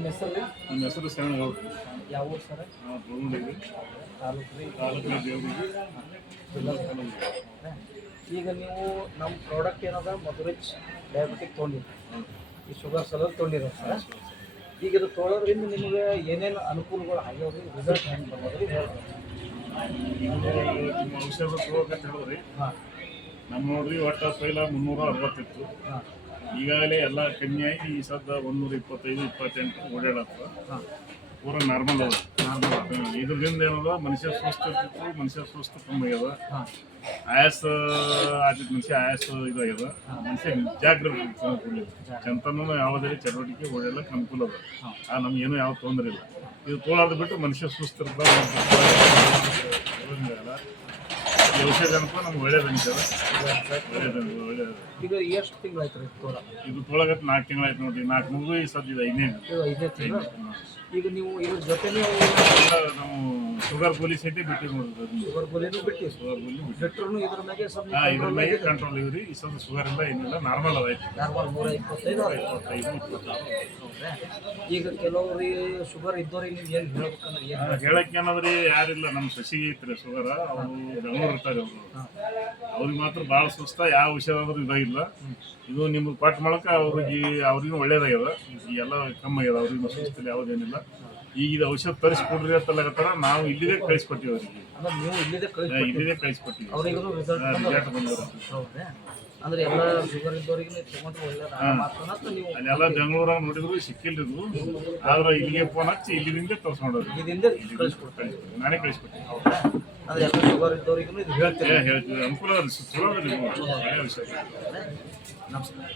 ನಿಮ್ಮ ಹೆಸರು ರೀ? ನಮ್ಮ ಹೆಸರು ಶರಣಗೌಡ್ರು. ಯಾವ ಊರು ಸರ್? ಬೊಮ್ಮನಹಳ್ಳಿ ತಾಲೂಕು ರೀ? ತಾಲೂಕಿನ ದೇವರಿಗೆ ಜಿಲ್ಲಾ. ಈಗ ನೀವು ನಮ್ಮ ಪ್ರಾಡಕ್ಟ್ ಏನದ ಮಧುರಿಚ್ ಡಯಾಬಿಟಿಕ್ ತೊಗೊಂಡಿರಿ, ಈ ಶುಗರ್ ಸಲಲ್ಲಿ ತೊಗೊಂಡಿರ ಸರ್. ಈಗ ಇದು ತೊಗೊಳೋದ್ರಿಂದ ನಿಮಗೆ ಏನೇನು ಅನುಕೂಲಗಳು ಆಗ್ಯಾವ ರೀ, ರಿಸಲ್ಟ್ ಹೆಂಗೆ ಬರ್ಬೋದು ರೀ ಹೇಳ್ಬೋದು? ನಿಮ್ಮ ಔಷಧ ತಗೋಬೇಕಂತ ಹೇಳಿದ್ರಿ. ಹಾಂ ನಮ್ಮ ನೋಡ್ರಿ ಒಟ್ಟು ಪೈಲ 360 ಇತ್ತು. ಹಾಂ ಈಗಾಗಲೇ ಎಲ್ಲ ಕಮ್ಮಿಯಾಗಿ ಈ ಸದ್ದ 125-28 ಓಡಾಡತ್ತ. ಹಾಂ ಪೂರ ನಾರ್ಮಲ್ ಅದ. ಇದ್ರದಿಂದ ಏನದ ಮನುಷ್ಯ ಸುಸ್ತು ಇರ್ತಿತ್ತು, ಮನುಷ್ಯ ಸುಸ್ತು ಕಮ್ಮಿ ಆಗ್ಯದ. ಹಾಂ ಆಯಾಸ ಆಗ್ತಿತ್ತು, ಮನುಷ್ಯ ಆಯಾಸ ಇದಾಗ್ಯದ. ಮನುಷ್ಯ ಜಾಗ್ರತೆ ಚಂತನೂ ಯಾವುದೇ ಚಟುವಟಿಕೆ ಓಡಾಡಕ್ಕೆ ಅನುಕೂಲ ಅದ. ನಮ್ಗೇನು ಯಾವ ತೊಂದರೆ ಇಲ್ಲ. ಇದು ತೋಳಾದ ಬಿಟ್ಟು ಮನುಷ್ಯ ಸುಸ್ತು ಇರ್ತಾವ. ಈ ಔಷಧ ಅಂತ ನಮ್ಗೆ ಒಳ್ಳೇದು ಅನಿಸ್ತದ. ಒಳ್ಳೇದು. ಈಗ ಎಷ್ಟು ತಿಂಗಳಾಯ್ತು ರೀ ತೋಳ? ಇದು ತೊಳಗತ್ತೆ 4 ತಿಂಗಳಾಯ್ತು ನೋಡ್ರಿ. 4 ಮುಗಿದು ಈ ಸದ್ದು ಇದು 5ನೇ. ಇದು 5ನೇ ತಿಂಗಳು. ಈಗ ನೀವು ಇದ್ರ ಜೊತೆನೇ ನಾವು ಶುಗರ್ ಗೋಲಿ ಸಹಿತ ಬಿಟ್ಟಿವಿ ನೋಡ್ರಿ. ಶುಗರ್ ಗೋಲಿನೂ ಬಿಟ್ಟು ಶುಗರ್ ಗೋಲಿ ಬಿಟ್ಟರು ಇದ್ರ ಮ್ಯಾಗೆ ಸ್ವಲ್ಪ ಇದ್ರ ಮ್ಯಾಗೆ ಕಂಟ್ರೋಲ್ ಇವ್ರಿ. ಈ ಸದ್ದು ಶುಗರ್ ಎಲ್ಲ ಏನಿಲ್ಲ, ನಾರ್ಮಲ್ ಅದ. ನಾರ್ಮಲ್ 125 25-26. ಹೌದಾ? ಈಗ ಕೆಲವ್ರು ಶುಗರ್ ಇದ್ದವ್ರಿಗೆ ನೀವು ಏನು ಹೇಳ್ಬೇಕಂದ್ರೆ ಏನು ಹೇಳಕ್ಕೆ ಏನಂದ್ರಿ, ಯಾರಿಲ್ಲ. ನಮ್ಮ ಸಸಿ ಐತ್ರಿ ಶುಗರ್, ಅವರು ಬೆಂಗಳೂರು ಇರ್ತಾರೆ. ಅವರು ಅವ್ರಿಗೆ ಮಾತ್ರ ಭಾಳ ಸುಸ್ತ, ಯಾವ ಔಷಧ ಆದ್ರೂ ಇದಾಗಿಲ್ಲ. ಇದು ನಿಮ್ಗೆ ಕೊಟ್ಟ ಮೂಲಕ ಅವ್ರಿಗೂ ಒಳ್ಳೇದಾಗ್ಯದ. ಎಲ್ಲ ಕಮ್ಮಿ ಆಗ್ಯದ. ಅವ್ರಿಗೂ ಸುಸ್ತಿಲ್ಲ, ಯಾವುದೇನಿಲ್ಲ. ಈಗ ಇದು ಔಷಧ ತರಿಸ್ಕೊಡ್ರಿ ಅಂತಲ್ಲಗತ್ತಾರ. ನಾವು ಇಲ್ಲಿದೆ ಕಳಿಸ್ಕೊಟ್ಟಿವಿ ಅವ್ರಿಗೆ. ಅಂದ್ರೆ ನೀವು ಇಲ್ಲಿದೆ ಇಲ್ಲಿದೆ ಕಳಿಸ್ಕೊಟ್ಟಿವಿ. ಅವ್ರಿಗೂ ರಿಸಲ್ಟ್ ಬಂದಿರೋ. ಹೌದಾ? ಅಂದ್ರೆ ಎಲ್ಲ ಶುಗರ್ ಇದ್ದವ್ರಿಗೆ ತೊಗೊಂಡ್ರೆ ಒಳ್ಳೇದು ಮಾತ್ರ ನೀವು ಅಲ್ಲೆಲ್ಲ ಬೆಂಗಳೂರಾಗ ನೋಡಿದ್ರು ಸಿಕ್ಕಿಲ್ರಿದ್ರು. ಆದ್ರೆ ಇಲ್ಲಿಗೆ ಫೋನ್ ಹಚ್ಚಿ ಇಲ್ಲಿಂದ ತೋರಿಸ್ಕೊಂಡ್ರಿ. ಇದರಿಂದ ಕಳಿಸ್ಕೊಡ್ತಾರೆ. ನಾನೇ ಕಳಿಸ್ಕೊಡ್ತೀನಿ. ಅಂದ್ರೆ ಎಲ್ಲ ಶುಗರ್ ಇದ್ದವ್ರಿಗೂ ಇದು ಹೇಳ್ತೀವಿ. ಅನುಕೂಲ ಚಲೋ ಅದ್ರಿ. ನಮಸ್ಕಾರ.